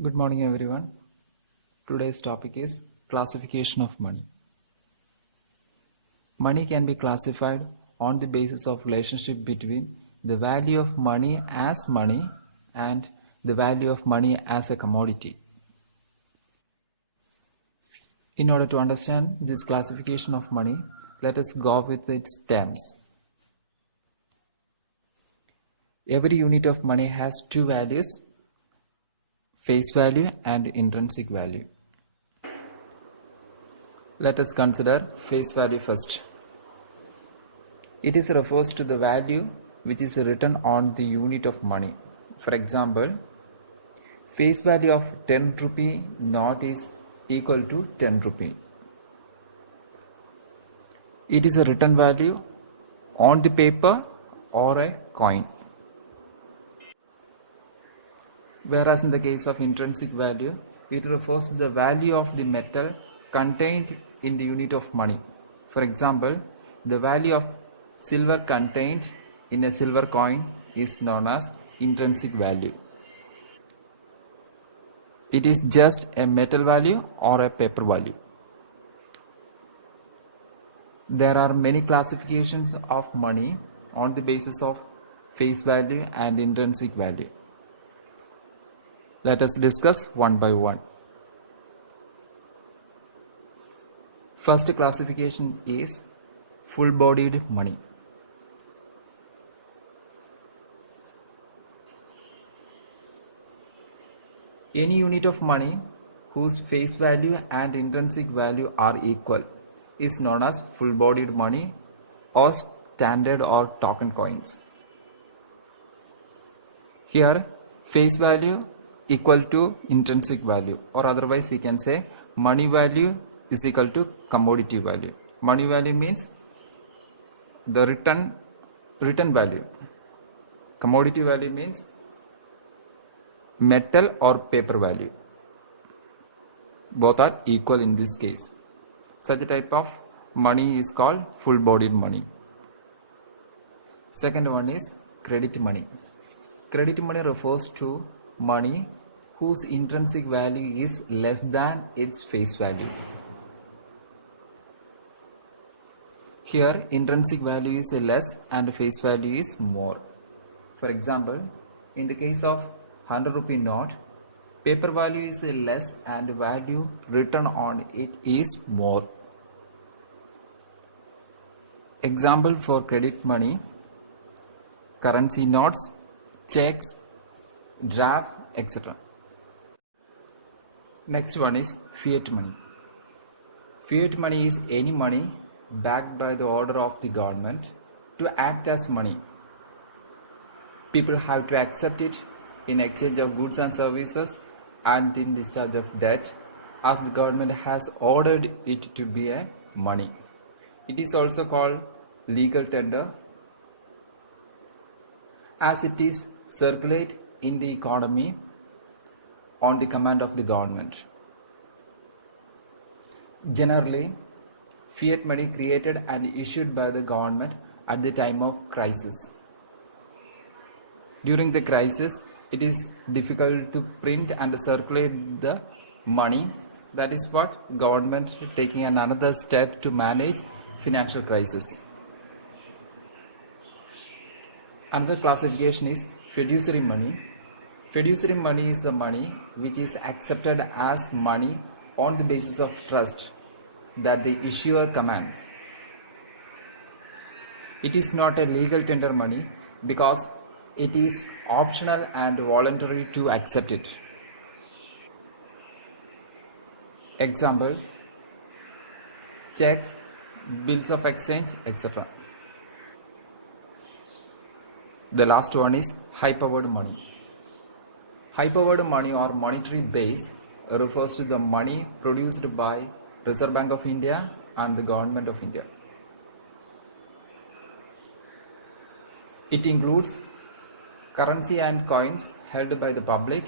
Good morning, everyone. Today's topic is classification of money. Money can be classified on the basis of relationship between the value of money as money and the value of money as a commodity. In order to understand this classification of money, let us go with its terms. Every unit of money has two values, face value and intrinsic value. Let us consider face value first. It is refers to the value which is written on the unit of money. For example, face value of 10 rupee note is equal to 10 rupee. It is a written value on the paper or a coin. Whereas in the case of intrinsic value, it refers to the value of the metal contained in the unit of money. For example, the value of silver contained in a silver coin is known as intrinsic value. It is just a metal value or a paper value. There are many classifications of money on the basis of face value and intrinsic value. Let us discuss one by one. First classification is full-bodied money. Any unit of money whose face value and intrinsic value are equal is known as full-bodied money or standard or token coins. Here, face value equal to intrinsic value, or otherwise we can say money value is equal to commodity value. Money value means the written value. Commodity value means metal or paper value. Both are equal in this case. Such a type of money is called full-bodied money. Second one is credit money. Credit money refers to money whose intrinsic value is less than its face value. Here, intrinsic value is less and face value is more. For example, in the case of 100 rupee note, paper value is less and value written on it is more. Example for credit money: currency notes, checks, draft, etc. Next one is fiat money. Fiat money is any money backed by the order of the government to act as money. People have to accept it in exchange of goods and services and in discharge of debt, as the government has ordered it to be a money. It is also called legal tender, as it is circulate in the economy on the command of the government. Generally, fiat money created and issued by the government at the time of crisis. During the crisis, it is difficult to print and circulate the money. That is what government taking another step to manage financial crisis. Another classification is fiduciary money. Fiduciary money is the money which is accepted as money on the basis of trust that the issuer commands. It is not a legal tender money because it is optional and voluntary to accept it. Example: checks, bills of exchange, etc. The last one is high-powered money. High-powered money or monetary base refers to the money produced by Reserve Bank of India and the Government of India. It includes currency and coins held by the public,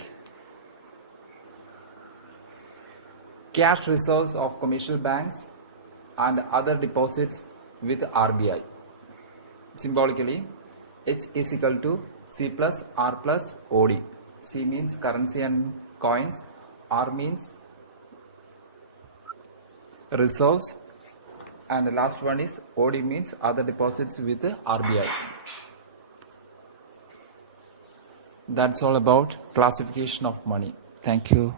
cash reserves of commercial banks, and other deposits with RBI. Symbolically, H is equal to C plus R plus OD. C means currency and coins. R means reserves. And the last one is OD means other deposits with RBI. That's all about classification of money. Thank you.